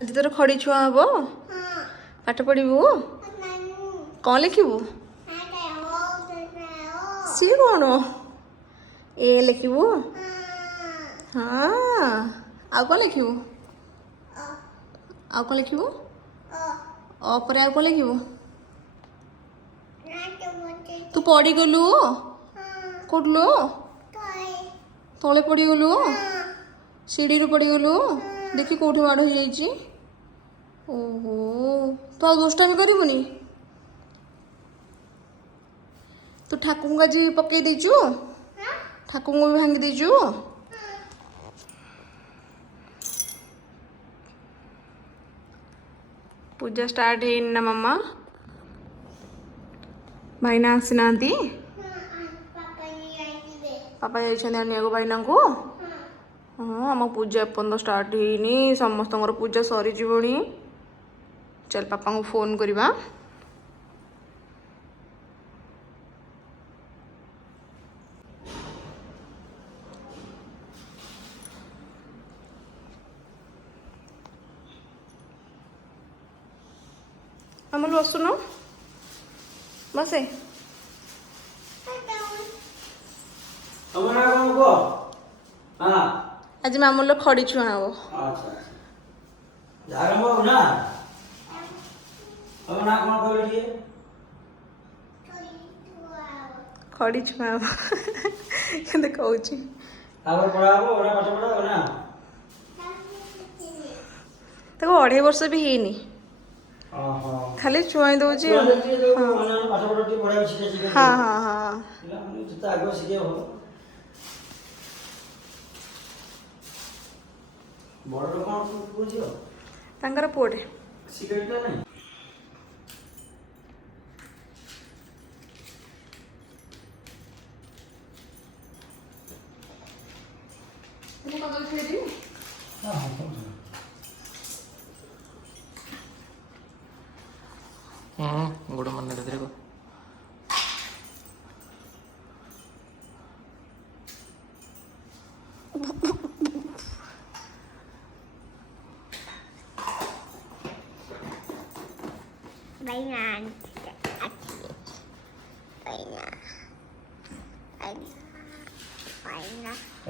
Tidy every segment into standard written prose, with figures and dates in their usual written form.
आज तोर खड़ी छुआ हम पाठ पढ़ू कौन लिखू सी कौन ए लिखू हाँ आउ कौन लिखू आउ कौन लिखू अपर आउ कौन लिखू तू पड़ी गलु कौटलु तले पड़ी गलु सीढ़ी पड़ी गलु देखी कौटू माड़ हो जाइए ओहो तू आ दुष्टामी करबुनि तू ठाकुर आज पकई देचु ठाकुर भी भांगी देचु पूजा स्टार्ट है ना मम्मा भाईना आसी ना पापा जाइए भाईना को हाँ आम पूजा एपर्त स्टार्ट होनी समस्त पूजा सरी जीवनी चल पापा को फोन करवा अमल बसुन बसे आज मामूल खड़ी छुआ हम खड़ी छुआ हम कहूँ अढ़ाई वर्ष भी है खाली छुआई दौर हाँ हाँ हाँ तांकर पुअटे गोड़ मन को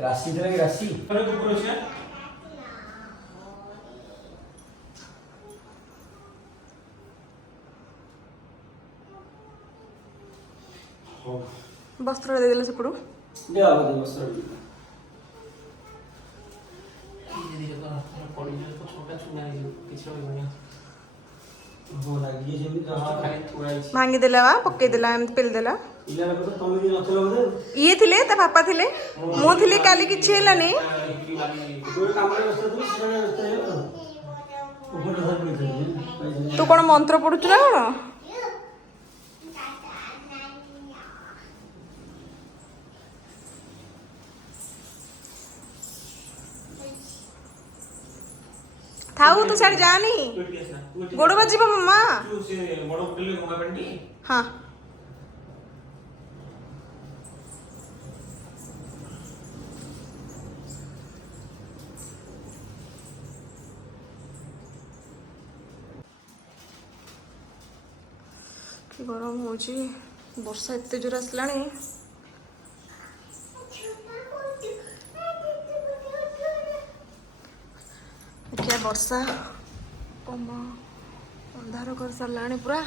राशि देले राशि वस्त्र देदेले सेपड़ू दे आबो दे वस्त्र भांगी देला वा पक्के देला एम पेल देला ये थिले ता पापा थिले मो थिले काली किछि हेलानी तू कोन मंत्र पढुछ ना कोन थाऊ तू साइड जानी गोड़ बजीब मम्मा हाँ गरम हो वर्षा एत जोर आसला देखिए वर्षा कम अंधार कर सारा पूरा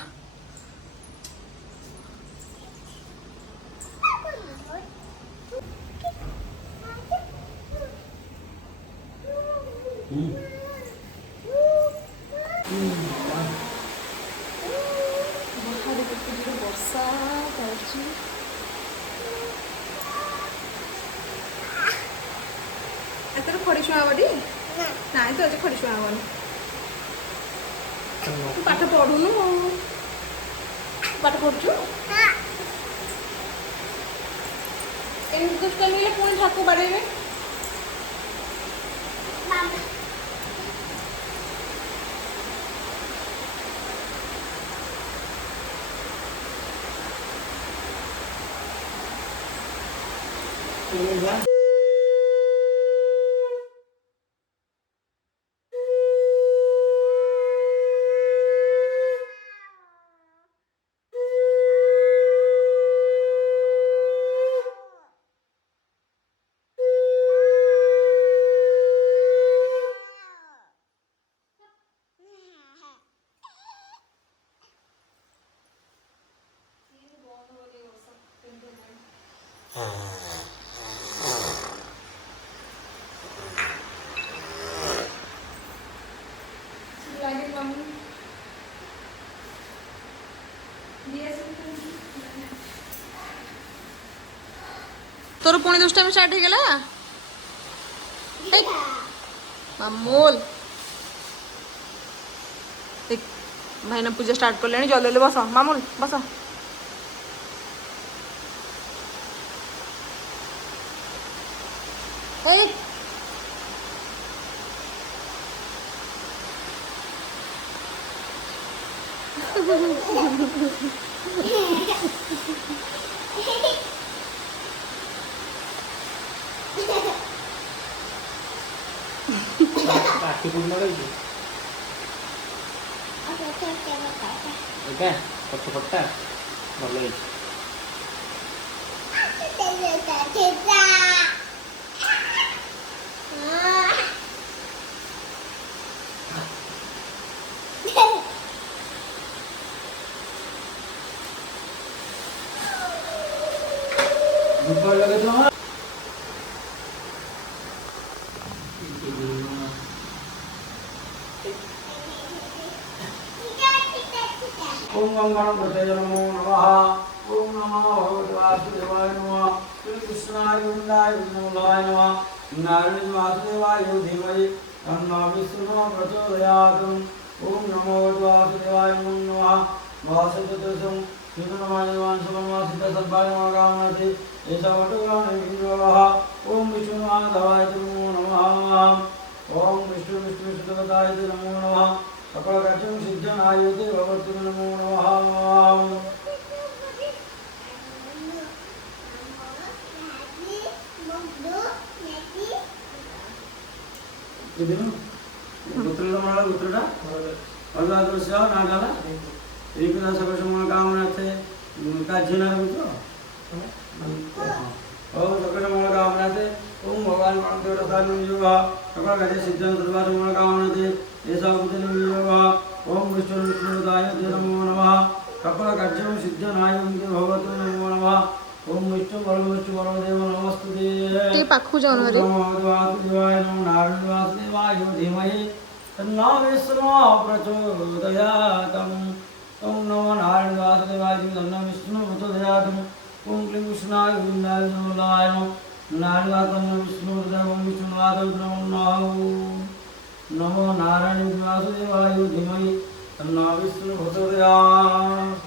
वर्षा एतर खड़ी छुआ बड़ी ना तो आज खड़ी छुआ हवन तू पाठ पढ़ुनु पाठ पढ़ुचु एम दुष्टामी पुणी ठाकुर बाड़ेबे तोर पुणी दुष्टामी स्टार्ट हो गला मामूल देख भाईना पूजा स्टार्ट कर लेनी जल्दी जल्दी बस मामूल बस काठी पूर्ण रही पट्टा भल लगे ओम गंगणपतये नमो नमः। ओम नमो भगवते वासुदेवाय नमः। श्री कृष्णाय गोविंदाय विष्णुलाय नमः। नारायण वासुदेवाय धीमहि तन्नो विष्णुः प्रचोदयात्। ओम नमो वासुदेवाय नमो नमः। वासुदेवसं श्रीमन्मायवांशममासितसद्भाय कामनाति एषा वटुकानिर्वियोगः। ओम विष्णुमाधवाय नमो नमः। ओम विष्णुविष्णुसुतवताय नमो नमः। सकलकार्यं सिद्ध्यनायते भगवते नमो नमः। इदिनो पुत्रला मला पुत्रडा अल्लाह दोषा नागाला एकदा सगळं समोर कामनाथे काजीनार मित्र सकल समोर कामनाथे ओम भगवान गणदेवता साधु योगा सकल कार्य सिद्ध्यं सर्व समोर कामनाथे ऐसा बुद्धि योगा। ओम विष्णुदाय नमो नमः। सकल कार्यं सिद्ध्यनाय भगवते नमो नमः। ओम विष्णु परमदेव नमस्ते ते पाखु जाऊन हरे वासुदेवाय नमो नारायण वासुदेवाय धीमहि तन्नो विष्णुः प्रचोदयात्। ओम नमो नारायण वासुदेवाय तन्नो विष्णुः प्रचोदयात्। ओम क्लीं विष्णुनाय गोविन्दाय विष्णुलाय नमः। नारायण तन्नो विष्णुः प्रचोदयात्। विष्णुनाथ नमो नमः। नमो नारायण वासुदेवाय धीमहि तन्नो विष्णुः प्रचोदयात्।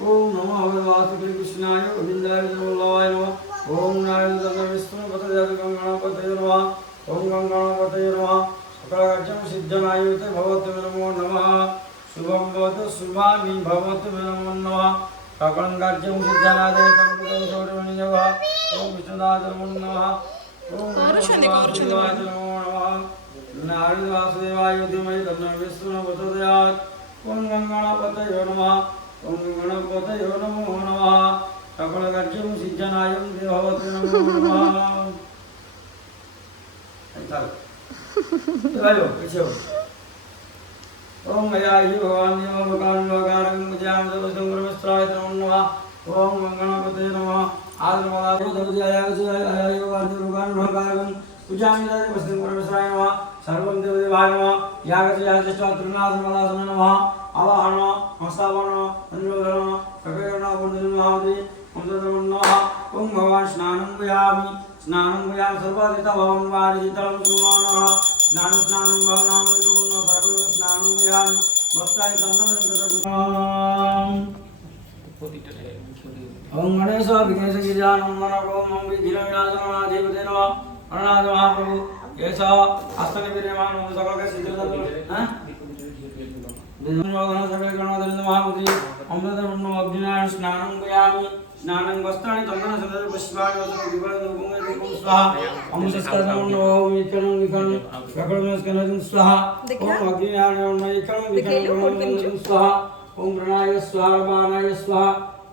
ओम नमो भगवते कृष्णाय गोविन्दाय विष्णुलाय नमः। ओम नारायण तन्नो विष्णुः प्रचोदयात्। गंगणपतये नमः। ओम गंगणपतये नमः। सकलकार्यं सिद्ध्यनाय भगवते नमो नमः। शुभं भवतु शुभानि भवतु नमो नमः। सकलं कार्यं सिद्ध्यनाय सर्वदोषोर्वनियोगः। ओम विष्णुदाय नमो नमः। ओम वासुदेवाय नमो नमः। नारायण वासुदेवाय धीमहि तन्नो विष्णुः प्रचोदयात्। ओम गंगणपतये नमः। ओम गणपतये नमो नमः। सकलकार्यं सिद्ध्यनाय भगवते नमो नमः। चलो पीछे ओम मया हि भगवान नमो लोकान लोकारं मुझाम सर्वसंग्रमस्त्राय नमो नमः। ओम गणपतये नमः। आदमवादो दर्जयाय सुयाय योगान लोकान लोकारं मुझाम सर्वसंग्रमस्त्राय नमः। सर्वं देवदेवाय नमः। यागस्याचष्टात्रिनाथमलासन नमः। आवाहन हस्तावन अनुलोधन ककरणा वन्दनमावति नमः। ओम भगवान स्नानं कयामि सर्वादिता भवन् वारितलं सुमानः स्नानं भवनां नमो सर्व स्नानं कयामि वस्त्राय चन्दनं ओम गणेश विघ्नेश गिरिजानन्दन ओम विघ्नविनाशनाधिपते नमः। अनाथ महाप्रभु ऐसा आस्थाने विराजमान सकल के सिद्ध हैं विष्णुगण सर्वे गणोदरिन्द्र महामुद्री अमृतवर्ण अग्निनारायण स्नानं कयामि स्नानं वस्त्राणि चन्दन सदर पुष्पाणि वसनं विभवं रूपं स्वाहा ओम संस्कारं ओम विकलं सकलमस्कनं स्वाहा ओम अग्निनारायण विकलं स्वाहा ओम प्रणाय स्वाहा बाणाय स्वाहा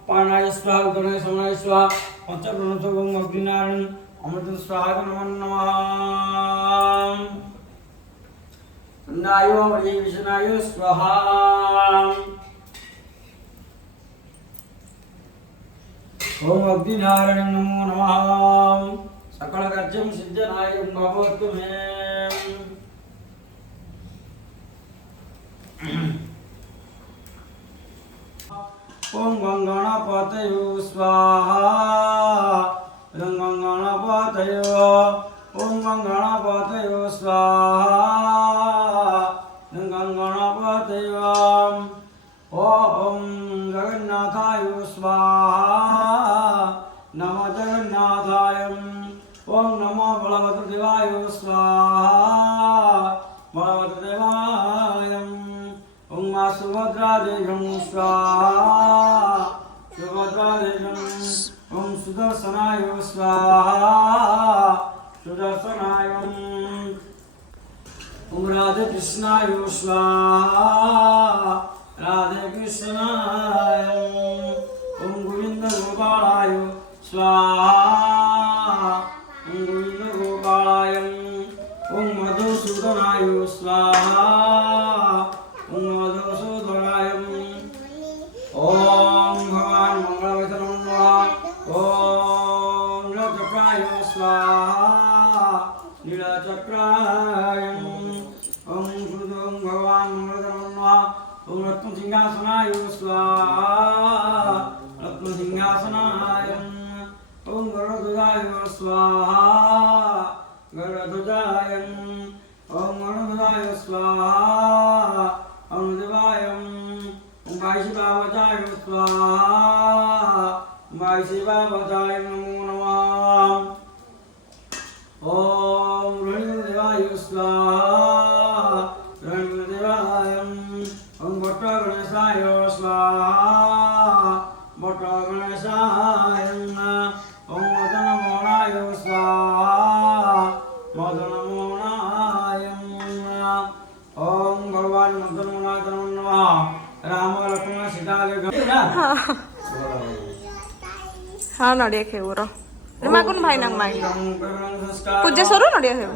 पाणाय स्वाहा गणाय समाय स्वाहा पंचप्रणव ओम अग्निनारायण अमृत स्वाहा नमो नमः। नायो मणि विष्णाय स्वाहा ओम अग्निनारायण नमो नमः। सकल कार्यं सिद्ध्यनाय भगवतु मे ओम गंगणपतये स्वाहा इदं गंगणपतये ओम गंगणपतये स्वाहा इदं गंगणपतये ओम जगन्नाथाय स्वाहा नमो जगन्नाथाय ओम नमो बलवदेवाय स्वाहा बलवदेवाय ओम मा सुभद्रादेव्यै स्वाहा सुभद्रादेव्यै ओम सुदर्शनाय स्वाहा सुदर्शनाय ओम राधे कृष्णाय स्वाहा राधे कृष्णाय ओम गोविंद गोपालाय स्वाहा ओम गोविंद गोपालाय ओम मधुसूदनाय स्वाहा ओम मधुसूदनाय ओम भगवान मंगलवचनम ओम नीलचक्राय स्वाहा नीलचक्राय ओम गुरुदेव भगवान मंगलवचनम ओम रत्नसिंहासनाय स्वाहा रत्नसिंहासनाय ओम गरुड़ध्वजाय स्वाहा गरुड़ध्वजाय ओम गरुड़ध्वजाय स्वाहा ओम देवाय ओम वायशिवावचाय स्वाहा वायशिवावचाय नमो नमः ओम रणदेवाय स्वाहा रणदेवाय ओम भट्टगणेशाय स्वाहा भट्टगणेशाय ओम मदनमोहनाय स्वाहा मदनमोहनाय ओम भगवान मदनमोहनाय नमः राम लक्ष्मण सीता के हाँ नड़िया खेब रो मागुन भाई नंग माई पूजा सरो नड़िया खेब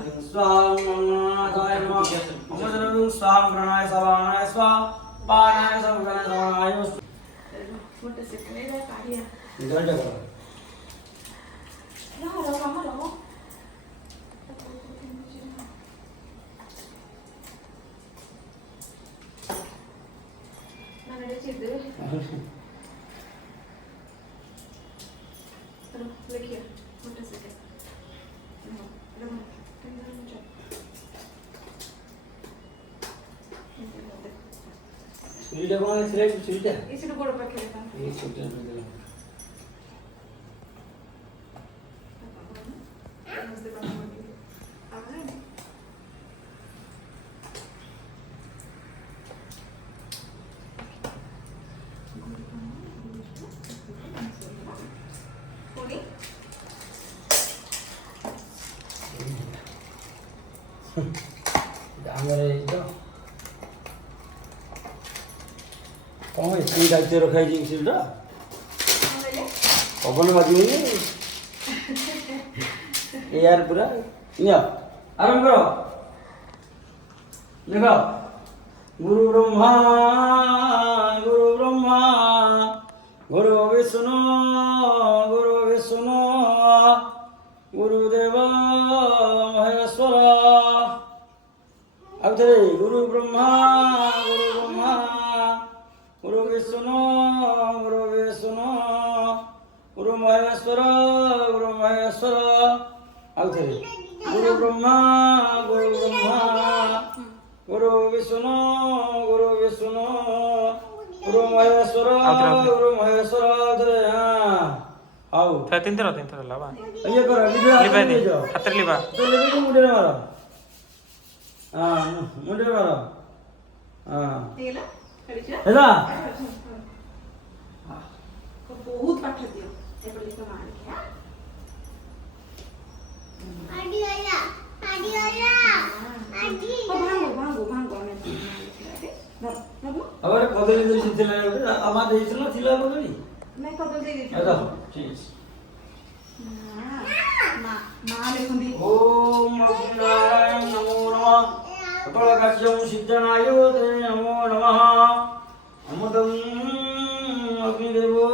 सुईटा कौन है सुईटा इसी को गोड़ पर खेलता ये सुईटा में दे हमारे तो कौन है सुई डालते रखा है जी सुईटा पवन बाजी ये यार पूरा निया आराम करो देखो गुरु ब्रह्मा गुरु विष्णु गुरुदेव महेश्वर अब थे गुरु ब्रह्मा गुरु विष्णु गुरु महेश्वर अब थे गुरु ब्रह्मा गुरु विष्णु गुरु महेश्वर आओ तीन थर लावा ये करो लिबा दे हाथ लिबा तो लेबे को मुंडे मारो हां मुंडे मारो हां तेला खड़ी छ हेला को बहुत पाठ दियो ए पर लिखो मार के आडी आया आडी ओ भांगो में अबे कदली दे सिथिला आमा देइछलो थिला कदली मैं कदल दे देती अच्छा ठीक माँ लेखुंदी ओम नारायण नमो नमः कपालकाच्यं सिद्धनाय नमो नमः अमृतं अग्निदेवो